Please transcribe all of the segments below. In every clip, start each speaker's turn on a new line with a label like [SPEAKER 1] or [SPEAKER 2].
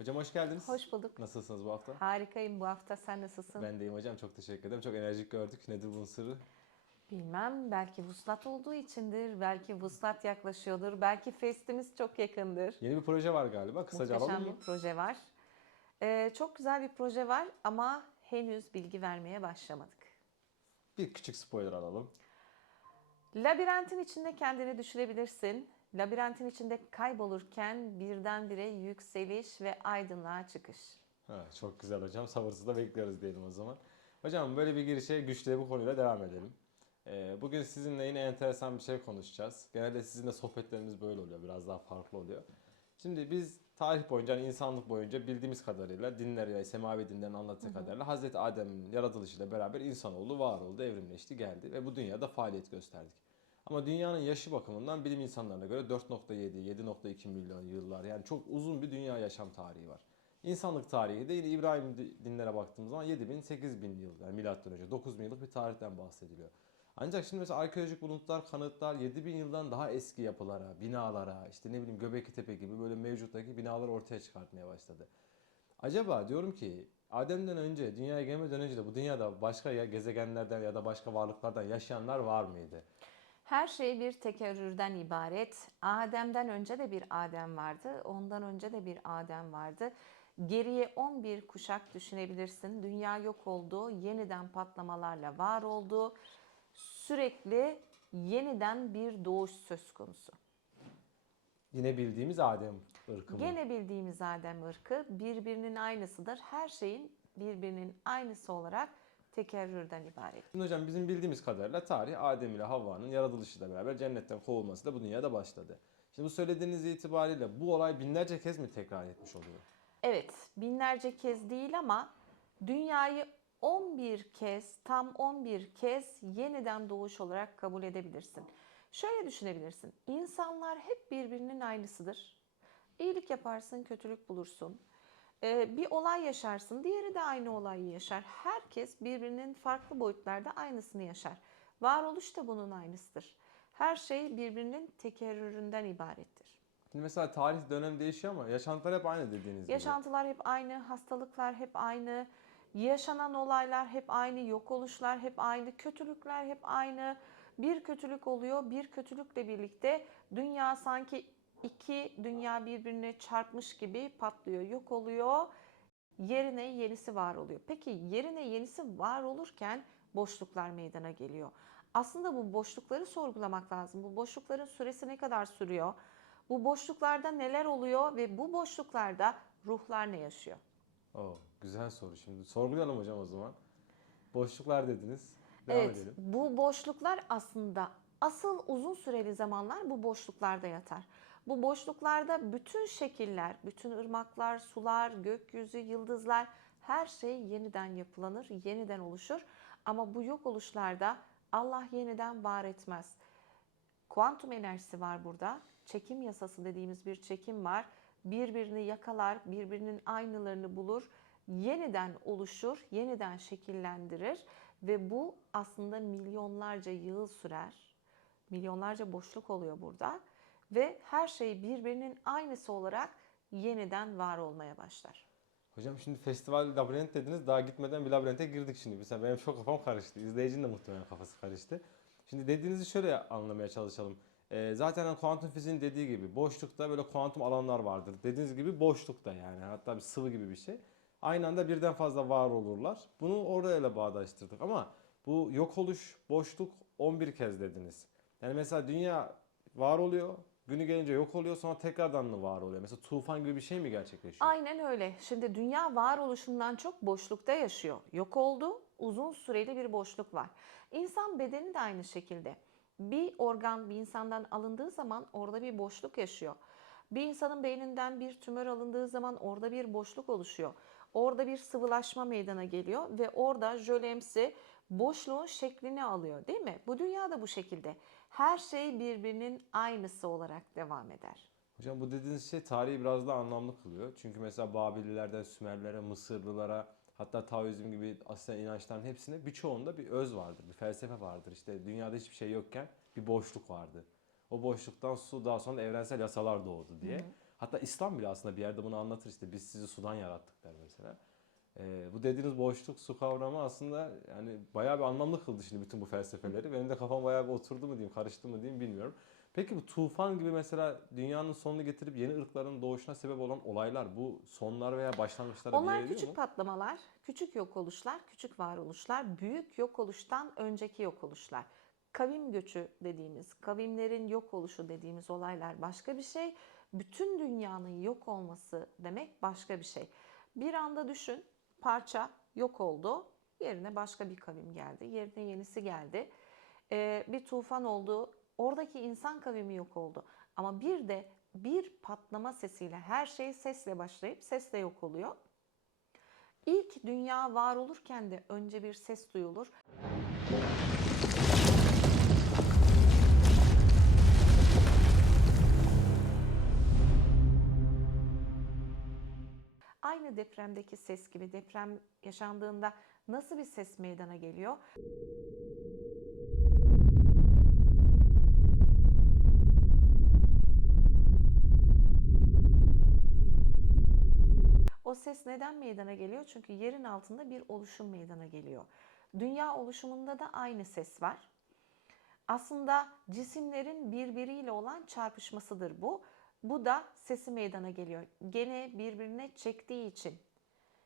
[SPEAKER 1] Hocam hoş geldiniz.
[SPEAKER 2] Hoş bulduk.
[SPEAKER 1] Nasılsınız bu hafta?
[SPEAKER 2] Harikayım bu hafta. Sen nasılsın?
[SPEAKER 1] Ben deyim hocam. Çok teşekkür ederim. Çok enerjik gördük. Nedir bunun sırrı?
[SPEAKER 2] Bilmem. Belki vuslat olduğu içindir. Belki vuslat yaklaşıyordur. Belki festimiz çok yakındır.
[SPEAKER 1] Yeni bir proje var galiba. Kısaca
[SPEAKER 2] Muhteşem
[SPEAKER 1] alalım mı?
[SPEAKER 2] bir proje var. Ee, çok güzel bir proje var ama henüz bilgi vermeye başlamadık.
[SPEAKER 1] Bir küçük spoiler alalım.
[SPEAKER 2] Labirentin içinde kendini düşürebilirsin. Labirentin içinde kaybolurken birdenbire yükseliş ve aydınlığa çıkış.
[SPEAKER 1] Ha, çok güzel hocam. Sabırsızla bekliyoruz diyelim o zaman. Hocam böyle bir girişe güçlü bu konuyla devam edelim. Ee, bugün sizinle yine enteresan bir şey konuşacağız. Genelde sizinle sohbetlerimiz böyle oluyor. Biraz daha farklı oluyor. Şimdi biz tarih boyunca, yani insanlık boyunca bildiğimiz kadarıyla dinleri ve semavi dinlerin anlattığı kadarıyla Hazreti Adem'in yaratılışıyla beraber insanoğlu var oldu, evrimleşti, geldi ve bu dünyada faaliyet gösterdik. Ama dünyanın yaşı bakımından bilim insanlarına göre 4.7, 7.2 milyon yıllar yani çok uzun bir dünya yaşam tarihi var. İnsanlık tarihi de yine İbrahim di- dinlere baktığımız zaman 7000 8000 yıl yani milattan önce 9000 yıllık bir tarihten bahsediliyor. Ancak şimdi mesela arkeolojik buluntular, kanıtlar 7000 yıldan daha eski yapılara, binalara, işte ne bileyim Göbekli Tepe gibi böyle mevcuttaki binaları ortaya çıkartmaya başladı. Acaba diyorum ki Adem'den önce, dünyaya gelmeden önce de bu dünyada başka ya gezegenlerden ya da başka varlıklardan yaşayanlar var mıydı?
[SPEAKER 2] Her şey bir tekerrürden ibaret. Adem'den önce de bir Adem vardı. Ondan önce de bir Adem vardı. Geriye 11 kuşak düşünebilirsin. Dünya yok oldu. Yeniden patlamalarla var oldu. Sürekli yeniden bir doğuş söz konusu.
[SPEAKER 1] Yine bildiğimiz Adem ırkı mı?
[SPEAKER 2] Gene bildiğimiz Adem ırkı birbirinin aynısıdır. Her şeyin birbirinin aynısı olarak tekerrürden ibaret.
[SPEAKER 1] Şimdi hocam bizim bildiğimiz kadarıyla tarih Adem ile Havva'nın yaratılışıyla beraber cennetten kovulması da bu dünyada başladı. Şimdi bu söylediğiniz itibariyle bu olay binlerce kez mi tekrar etmiş oluyor?
[SPEAKER 2] Evet, binlerce kez değil ama dünyayı 11 kez, tam 11 kez yeniden doğuş olarak kabul edebilirsin. Şöyle düşünebilirsin. İnsanlar hep birbirinin aynısıdır. İyilik yaparsın, kötülük bulursun. Ee, bir olay yaşarsın, diğeri de aynı olayı yaşar. Herkes birbirinin farklı boyutlarda aynısını yaşar. Varoluş da bunun aynısıdır. Her şey birbirinin tekerrüründen ibarettir.
[SPEAKER 1] Şimdi mesela tarih dönem değişiyor ama yaşantılar hep aynı dediğiniz gibi.
[SPEAKER 2] Yaşantılar hep aynı, hastalıklar hep aynı, yaşanan olaylar hep aynı, yok oluşlar hep aynı, kötülükler hep aynı. Bir kötülük oluyor, bir kötülükle birlikte dünya sanki iki dünya birbirine çarpmış gibi patlıyor, yok oluyor. Yerine yenisi var oluyor. Peki yerine yenisi var olurken boşluklar meydana geliyor. Aslında bu boşlukları sorgulamak lazım. Bu boşlukların süresi ne kadar sürüyor? Bu boşluklarda neler oluyor ve bu boşluklarda ruhlar ne yaşıyor?
[SPEAKER 1] Oo, güzel soru şimdi. Sorgulayalım hocam o zaman. Boşluklar dediniz. Devam
[SPEAKER 2] evet,
[SPEAKER 1] edelim.
[SPEAKER 2] bu boşluklar aslında asıl uzun süreli zamanlar bu boşluklarda yatar. Bu boşluklarda bütün şekiller, bütün ırmaklar, sular, gökyüzü, yıldızlar her şey yeniden yapılanır, yeniden oluşur. Ama bu yok oluşlarda Allah yeniden var etmez. Kuantum enerjisi var burada. Çekim yasası dediğimiz bir çekim var. Birbirini yakalar, birbirinin aynılarını bulur, yeniden oluşur, yeniden şekillendirir ve bu aslında milyonlarca yıl sürer. Milyonlarca boşluk oluyor burada ve her şey birbirinin aynısı olarak yeniden var olmaya başlar.
[SPEAKER 1] Hocam şimdi festival labirent dediniz. Daha gitmeden bir labirente girdik şimdi. Mesela benim çok kafam karıştı. İzleyicinin de muhtemelen kafası karıştı. Şimdi dediğinizi şöyle anlamaya çalışalım. Ee, zaten hani kuantum fiziğin dediği gibi boşlukta böyle kuantum alanlar vardır. Dediğiniz gibi boşlukta yani hatta bir sıvı gibi bir şey. Aynı anda birden fazla var olurlar. Bunu orayla bağdaştırdık ama bu yok oluş, boşluk 11 kez dediniz. Yani mesela dünya var oluyor, günü gelince yok oluyor sonra tekrardan mı var oluyor? Mesela tufan gibi bir şey mi gerçekleşiyor?
[SPEAKER 2] Aynen öyle. Şimdi dünya varoluşundan çok boşlukta yaşıyor. Yok oldu, uzun süreli bir boşluk var. İnsan bedeni de aynı şekilde. Bir organ bir insandan alındığı zaman orada bir boşluk yaşıyor. Bir insanın beyninden bir tümör alındığı zaman orada bir boşluk oluşuyor. Orada bir sıvılaşma meydana geliyor ve orada jölemsi boşluğun şeklini alıyor değil mi? Bu dünya da bu şekilde. Her şey birbirinin aynısı olarak devam eder.
[SPEAKER 1] Hocam bu dediğiniz şey tarihi biraz daha anlamlı kılıyor. Çünkü mesela Babililerden Sümerlere, Mısırlılara hatta Taoizm gibi aslen inançların hepsinde birçoğunda bir öz vardır, bir felsefe vardır. İşte dünyada hiçbir şey yokken bir boşluk vardı. O boşluktan su daha sonra evrensel yasalar doğdu diye. Hatta İslam bile aslında bir yerde bunu anlatır işte biz sizi sudan yarattık der mesela. Ee, bu dediğiniz boşluk su kavramı aslında yani bayağı bir anlamlı kıldı şimdi bütün bu felsefeleri. Benim de kafam bayağı bir oturdu mu diyeyim, karıştı mı diyeyim bilmiyorum. Peki bu tufan gibi mesela dünyanın sonunu getirip yeni ırkların doğuşuna sebep olan olaylar bu sonlar veya başlangıçlara
[SPEAKER 2] Onlar küçük
[SPEAKER 1] mu?
[SPEAKER 2] patlamalar, küçük yok oluşlar, küçük varoluşlar, büyük yok oluştan önceki yok oluşlar. Kavim göçü dediğimiz, kavimlerin yok oluşu dediğimiz olaylar başka bir şey. Bütün dünyanın yok olması demek başka bir şey. Bir anda düşün, parça yok oldu, yerine başka bir kavim geldi, yerine yenisi geldi. Ee, bir tufan oldu, oradaki insan kavimi yok oldu. Ama bir de bir patlama sesiyle her şey sesle başlayıp sesle yok oluyor. İlk dünya var olurken de önce bir ses duyulur. Aynı depremdeki ses gibi deprem yaşandığında nasıl bir ses meydana geliyor? O ses neden meydana geliyor? Çünkü yerin altında bir oluşum meydana geliyor. Dünya oluşumunda da aynı ses var. Aslında cisimlerin birbiriyle olan çarpışmasıdır bu. Bu da sesi meydana geliyor. Gene birbirine çektiği için.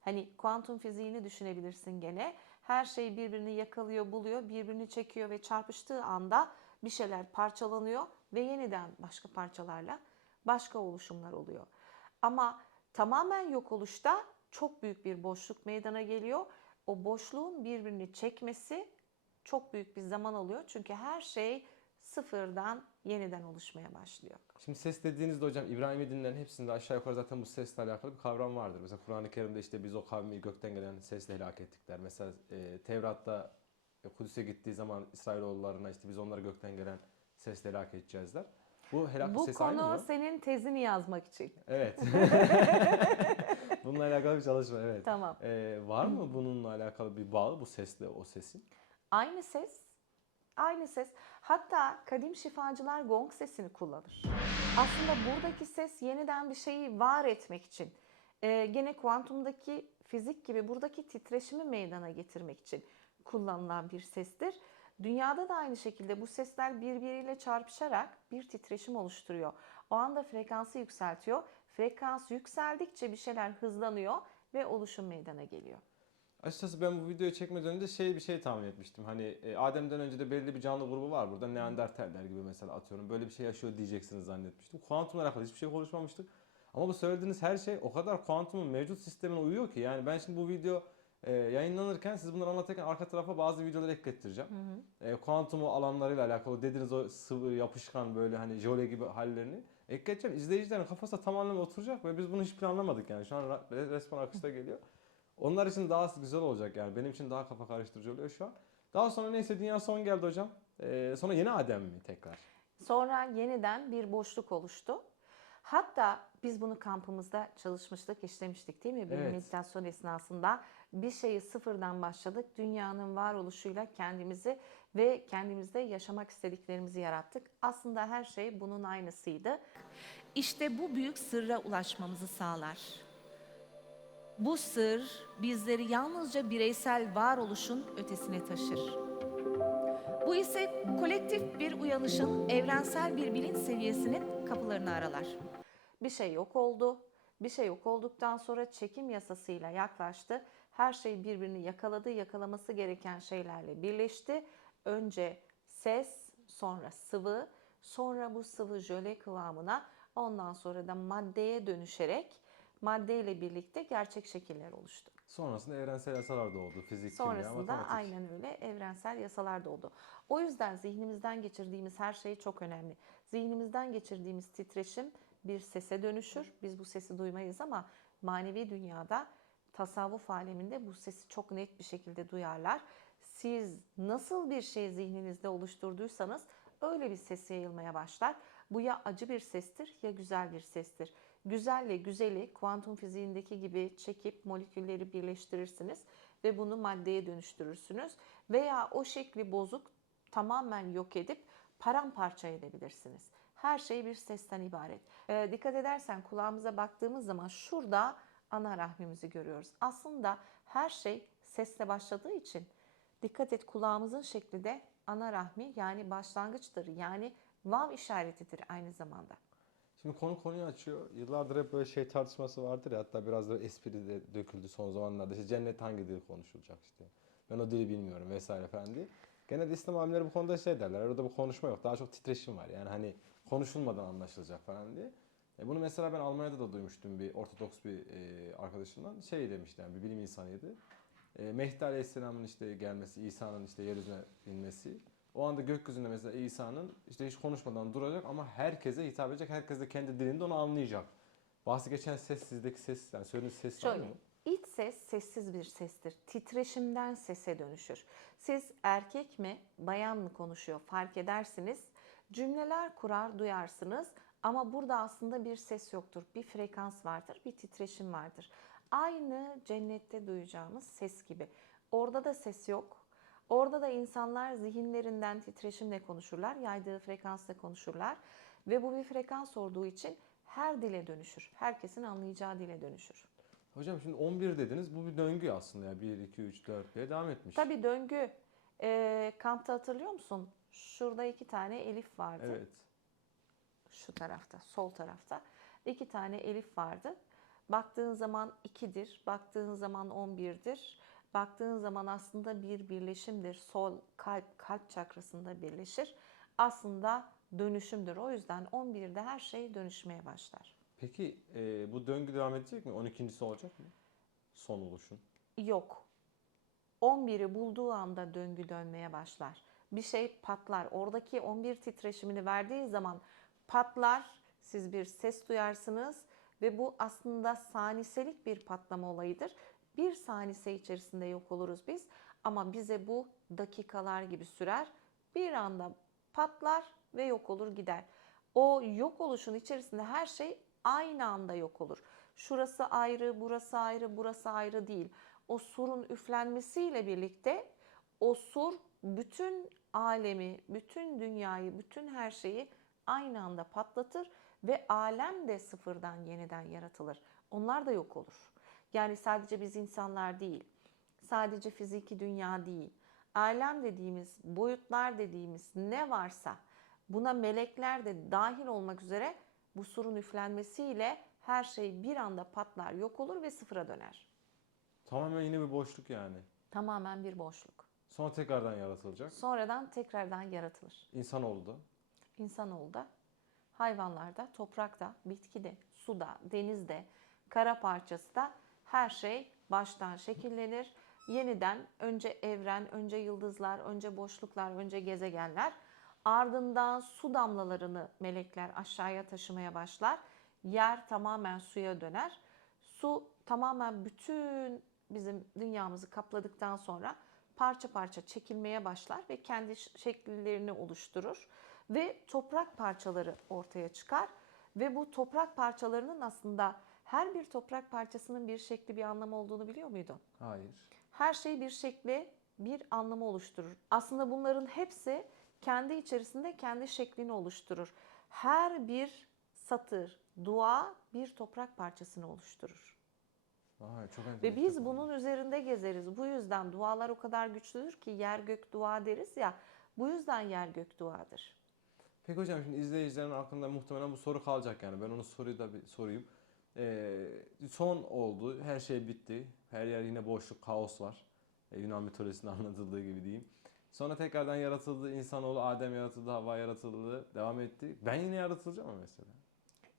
[SPEAKER 2] Hani kuantum fiziğini düşünebilirsin gene. Her şey birbirini yakalıyor, buluyor, birbirini çekiyor ve çarpıştığı anda bir şeyler parçalanıyor ve yeniden başka parçalarla başka oluşumlar oluyor. Ama tamamen yok oluşta çok büyük bir boşluk meydana geliyor. O boşluğun birbirini çekmesi çok büyük bir zaman alıyor. Çünkü her şey sıfırdan yeniden oluşmaya başlıyor.
[SPEAKER 1] Şimdi ses dediğinizde hocam İbrahimi dinlerin hepsinde aşağı yukarı zaten bu sesle alakalı bir kavram vardır. Mesela Kur'an-ı Kerim'de işte biz o kavmi gökten gelen sesle helak ettik der. Mesela e, Tevrat'ta e, Kudüs'e gittiği zaman İsrailoğullarına işte biz onları gökten gelen sesle helak edeceğiz der. Bu helak
[SPEAKER 2] Bu
[SPEAKER 1] sesi aynı
[SPEAKER 2] konu
[SPEAKER 1] mı?
[SPEAKER 2] senin tezini yazmak için.
[SPEAKER 1] Evet. Bununla alakalı bir çalışma evet.
[SPEAKER 2] Tamam.
[SPEAKER 1] E, var mı bununla alakalı bir bağı bu sesle o sesin?
[SPEAKER 2] Aynı ses, aynı ses. Hatta kadim şifacılar gong sesini kullanır. Aslında buradaki ses yeniden bir şeyi var etmek için. Ee, gene kuantumdaki fizik gibi buradaki titreşimi meydana getirmek için kullanılan bir sestir. Dünyada da aynı şekilde bu sesler birbiriyle çarpışarak bir titreşim oluşturuyor. O anda frekansı yükseltiyor. Frekans yükseldikçe bir şeyler hızlanıyor ve oluşum meydana geliyor.
[SPEAKER 1] Açıkçası ben bu videoyu çekmeden önce şey bir şey tahmin etmiştim. Hani e, Adem'den önce de belli bir canlı grubu var burada. Neandertaller gibi mesela atıyorum. Böyle bir şey yaşıyor diyeceksiniz zannetmiştim. Kuantumla alakalı hiçbir şey konuşmamıştık. Ama bu söylediğiniz her şey o kadar kuantumun mevcut sistemine uyuyor ki. Yani ben şimdi bu video e, yayınlanırken siz bunları anlatırken arka tarafa bazı videolar eklettireceğim. E, kuantumu alanlarıyla alakalı dediğiniz o sıvı yapışkan böyle hani jöle gibi hallerini ekleteceğim. İzleyicilerin kafasına tamamen oturacak ve biz bunu hiç planlamadık yani. Şu an resmen akışta geliyor. Onlar için daha güzel olacak yani. Benim için daha kafa karıştırıcı oluyor şu an. Daha sonra neyse dünya son geldi hocam. Ee, sonra yeni Adem mi tekrar?
[SPEAKER 2] Sonra yeniden bir boşluk oluştu. Hatta biz bunu kampımızda çalışmıştık, işlemiştik değil mi? Bir
[SPEAKER 1] Evet.
[SPEAKER 2] meditasyon esnasında bir şeyi sıfırdan başladık. Dünyanın varoluşuyla kendimizi ve kendimizde yaşamak istediklerimizi yarattık. Aslında her şey bunun aynısıydı.
[SPEAKER 3] İşte bu büyük sırra ulaşmamızı sağlar. Bu sır bizleri yalnızca bireysel varoluşun ötesine taşır. Bu ise kolektif bir uyanışın evrensel bir bilinç seviyesinin kapılarını aralar.
[SPEAKER 2] Bir şey yok oldu. Bir şey yok olduktan sonra çekim yasasıyla yaklaştı. Her şey birbirini yakaladı. Yakalaması gereken şeylerle birleşti. Önce ses, sonra sıvı, sonra bu sıvı jöle kıvamına, ondan sonra da maddeye dönüşerek maddeyle birlikte gerçek şekiller oluştu.
[SPEAKER 1] Sonrasında evrensel yasalar doğdu. Fizik, kimya,
[SPEAKER 2] Sonrasında
[SPEAKER 1] matematik.
[SPEAKER 2] aynen öyle evrensel yasalar da oldu. O yüzden zihnimizden geçirdiğimiz her şey çok önemli. Zihnimizden geçirdiğimiz titreşim bir sese dönüşür. Biz bu sesi duymayız ama manevi dünyada tasavvuf aleminde bu sesi çok net bir şekilde duyarlar. Siz nasıl bir şey zihninizde oluşturduysanız öyle bir ses yayılmaya başlar. Bu ya acı bir sestir ya güzel bir sestir. Güzelle güzeli kuantum fiziğindeki gibi çekip molekülleri birleştirirsiniz ve bunu maddeye dönüştürürsünüz. Veya o şekli bozuk tamamen yok edip paramparça edebilirsiniz. Her şey bir sesten ibaret. Ee, dikkat edersen kulağımıza baktığımız zaman şurada ana rahmimizi görüyoruz. Aslında her şey sesle başladığı için dikkat et kulağımızın şekli de ana rahmi yani başlangıçtır. Yani vav işaretidir aynı zamanda.
[SPEAKER 1] Şimdi konu konuyu açıyor. Yıllardır hep böyle şey tartışması vardır ya hatta biraz da espri de döküldü son zamanlarda. İşte cennet hangi dil konuşulacak işte. Ben o dili bilmiyorum vesaire falan diye. Genelde İslam alimleri bu konuda şey derler. Orada bu konuşma yok. Daha çok titreşim var. Yani hani konuşulmadan anlaşılacak falan diye. E bunu mesela ben Almanya'da da duymuştum bir Ortodoks bir e, arkadaşımdan. Şey demişti yani bir bilim insanıydı. E, Mehdi Aleyhisselam'ın işte gelmesi, İsa'nın işte yeryüzüne inmesi. O anda gökyüzünde mesela İsa'nın işte hiç konuşmadan duracak ama herkese hitap edecek. Herkes de kendi dilinde onu anlayacak. Bahsi geçen ses sizdeki ses, yani söylediğiniz ses
[SPEAKER 2] Şöyle,
[SPEAKER 1] mı?
[SPEAKER 2] iç ses sessiz bir sestir. Titreşimden sese dönüşür. Siz erkek mi, bayan mı konuşuyor fark edersiniz. Cümleler kurar, duyarsınız. Ama burada aslında bir ses yoktur. Bir frekans vardır, bir titreşim vardır. Aynı cennette duyacağımız ses gibi. Orada da ses yok. Orada da insanlar zihinlerinden titreşimle konuşurlar, yaydığı frekansla konuşurlar. Ve bu bir frekans olduğu için her dile dönüşür. Herkesin anlayacağı dile dönüşür.
[SPEAKER 1] Hocam şimdi 11 dediniz. Bu bir döngü aslında ya. 1, 2, 3, 4 diye devam etmiş.
[SPEAKER 2] Tabii döngü. Ee, kampta hatırlıyor musun? Şurada iki tane elif vardı.
[SPEAKER 1] Evet.
[SPEAKER 2] Şu tarafta, sol tarafta. iki tane elif vardı. Baktığın zaman ikidir, baktığın zaman on birdir. Baktığın zaman aslında bir birleşimdir. Sol kalp, kalp çakrasında birleşir. Aslında dönüşümdür. O yüzden 11'de her şey dönüşmeye başlar.
[SPEAKER 1] Peki e, bu döngü devam edecek mi? 12.si olacak mı? Son oluşun.
[SPEAKER 2] Yok. 11'i bulduğu anda döngü dönmeye başlar. Bir şey patlar. Oradaki 11 titreşimini verdiği zaman patlar. Siz bir ses duyarsınız ve bu aslında saniselik bir patlama olayıdır. Bir sanise içerisinde yok oluruz biz ama bize bu dakikalar gibi sürer. Bir anda patlar ve yok olur gider. O yok oluşun içerisinde her şey aynı anda yok olur. Şurası ayrı, burası ayrı, burası ayrı değil. O surun üflenmesiyle birlikte o sur bütün alemi, bütün dünyayı, bütün her şeyi aynı anda patlatır ve alem de sıfırdan yeniden yaratılır. Onlar da yok olur. Yani sadece biz insanlar değil, sadece fiziki dünya değil, alem dediğimiz, boyutlar dediğimiz ne varsa buna melekler de dahil olmak üzere bu surun üflenmesiyle her şey bir anda patlar, yok olur ve sıfıra döner.
[SPEAKER 1] Tamamen yine bir boşluk yani.
[SPEAKER 2] Tamamen bir boşluk.
[SPEAKER 1] Sonra tekrardan yaratılacak.
[SPEAKER 2] Sonradan tekrardan yaratılır.
[SPEAKER 1] İnsanoğlu da.
[SPEAKER 2] İnsanoğlu da, hayvanlarda, toprakta, bitkide, suda, denizde, kara parçası da her şey baştan şekillenir. Yeniden önce evren, önce yıldızlar, önce boşluklar, önce gezegenler. Ardından su damlalarını melekler aşağıya taşımaya başlar. Yer tamamen suya döner. Su tamamen bütün bizim dünyamızı kapladıktan sonra parça parça çekilmeye başlar ve kendi şekillerini oluşturur ve toprak parçaları ortaya çıkar ve bu toprak parçalarının aslında her bir toprak parçasının bir şekli bir anlamı olduğunu biliyor muydun?
[SPEAKER 1] Hayır.
[SPEAKER 2] Her şey bir şekli, bir anlamı oluşturur. Aslında bunların hepsi kendi içerisinde kendi şeklini oluşturur. Her bir satır, dua bir toprak parçasını oluşturur.
[SPEAKER 1] Vay, çok
[SPEAKER 2] Ve biz bunun üzerinde gezeriz. Bu yüzden dualar o kadar güçlüdür ki yer gök dua deriz ya. Bu yüzden yer gök duadır.
[SPEAKER 1] Peki hocam şimdi izleyicilerin aklında muhtemelen bu soru kalacak yani. Ben onu soruyu da bir sorayım. Ee, son oldu. Her şey bitti. Her yer yine boşluk, kaos var. Ee, Yunan mitolojisinde anlatıldığı gibi diyeyim. Sonra tekrardan yaratıldı. insanoğlu Adem yaratıldı, Havva yaratıldı. Devam etti. Ben yine yaratılacağım ama mesela.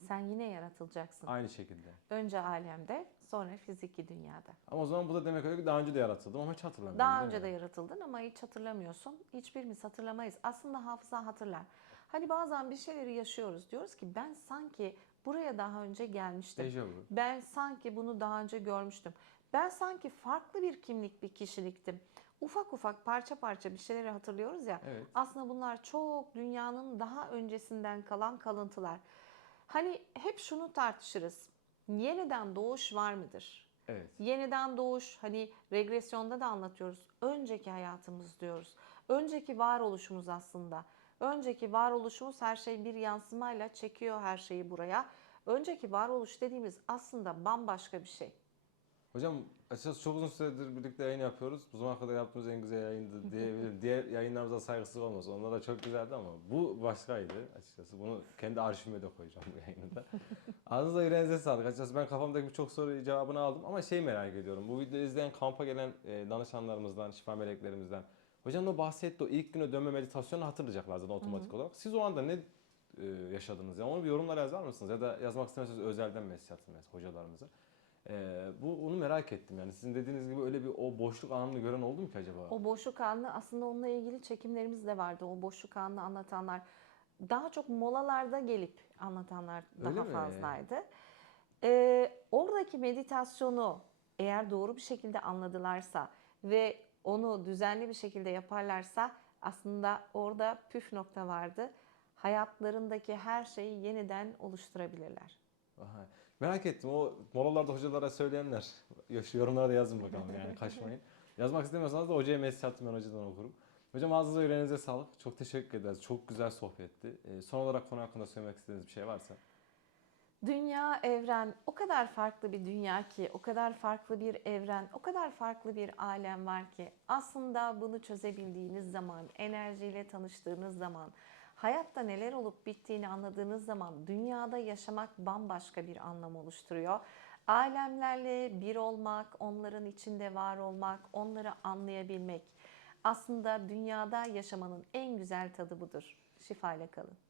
[SPEAKER 2] Sen yine yaratılacaksın.
[SPEAKER 1] Aynı şekilde.
[SPEAKER 2] Önce alemde, sonra fiziki dünyada.
[SPEAKER 1] Ama o zaman bu da demek oluyor ki daha önce de yaratıldım ama hiç hatırlamıyorum.
[SPEAKER 2] Daha önce
[SPEAKER 1] mi?
[SPEAKER 2] de yaratıldın ama hiç hatırlamıyorsun. Hiçbirimiz hatırlamayız. Aslında hafıza hatırlar. Hani bazen bir şeyleri yaşıyoruz. Diyoruz ki ben sanki buraya daha önce gelmiştim.
[SPEAKER 1] Dejavu.
[SPEAKER 2] Ben sanki bunu daha önce görmüştüm. Ben sanki farklı bir kimlik, bir kişiliktim. Ufak ufak parça parça bir şeyleri hatırlıyoruz ya.
[SPEAKER 1] Evet.
[SPEAKER 2] Aslında bunlar çok dünyanın daha öncesinden kalan kalıntılar. Hani hep şunu tartışırız. Yeniden doğuş var mıdır?
[SPEAKER 1] Evet.
[SPEAKER 2] Yeniden doğuş hani regresyonda da anlatıyoruz. Önceki hayatımız diyoruz. Önceki varoluşumuz aslında. Önceki varoluşumuz her şey bir yansımayla çekiyor her şeyi buraya. Önceki varoluş dediğimiz aslında bambaşka bir şey.
[SPEAKER 1] Hocam açıkçası çok uzun süredir birlikte yayın yapıyoruz. Bu zamana kadar yaptığımız en güzel yayındı diyebilirim. Diğer yayınlarımıza saygısızlık olmasın. Onlar da çok güzeldi ama bu başkaydı açıkçası. Bunu kendi arşivime de koyacağım bu yayını da. Ağzınıza yüreğinize sağlık. Açıkçası ben kafamdaki birçok soru cevabını aldım ama şey merak ediyorum. Bu videoyu izleyen kampa gelen e, danışanlarımızdan, şifa meleklerimizden. Hocam o bahsetti o ilk güne dönme meditasyonu hatırlayacaklar zaten otomatik olarak. Siz o anda ne e, yaşadınız? Yani onu bir yorumlara yazar mısınız? Ya da yazmak istemezseniz özelden mesaj atın hocalarımıza. Ee, bu onu merak ettim yani sizin dediğiniz gibi öyle bir o boşluk anını gören oldu mu ki acaba?
[SPEAKER 2] O boşluk anı aslında onunla ilgili çekimlerimiz de vardı. O boşluk anını anlatanlar daha çok molalarda gelip anlatanlar
[SPEAKER 1] Öyle
[SPEAKER 2] daha
[SPEAKER 1] mi?
[SPEAKER 2] fazlaydı. Ee, oradaki meditasyonu eğer doğru bir şekilde anladılarsa ve onu düzenli bir şekilde yaparlarsa aslında orada püf nokta vardı. Hayatlarındaki her şeyi yeniden oluşturabilirler.
[SPEAKER 1] Aha. Merak ettim o molalarda hocalara söyleyenler yorumlara da yazın bakalım yani kaçmayın. Yazmak istemiyorsanız da hocaya mesaj attım ben hocadan okurum. Hocam ağzınıza yüreğinize sağlık. Çok teşekkür ederiz. Çok güzel sohbetti. Ee, son olarak konu hakkında söylemek istediğiniz bir şey varsa.
[SPEAKER 2] Dünya, evren o kadar farklı bir dünya ki, o kadar farklı bir evren, o kadar farklı bir alem var ki aslında bunu çözebildiğiniz zaman, enerjiyle tanıştığınız zaman, hayatta neler olup bittiğini anladığınız zaman dünyada yaşamak bambaşka bir anlam oluşturuyor. Alemlerle bir olmak, onların içinde var olmak, onları anlayabilmek aslında dünyada yaşamanın en güzel tadı budur. Şifayla kalın.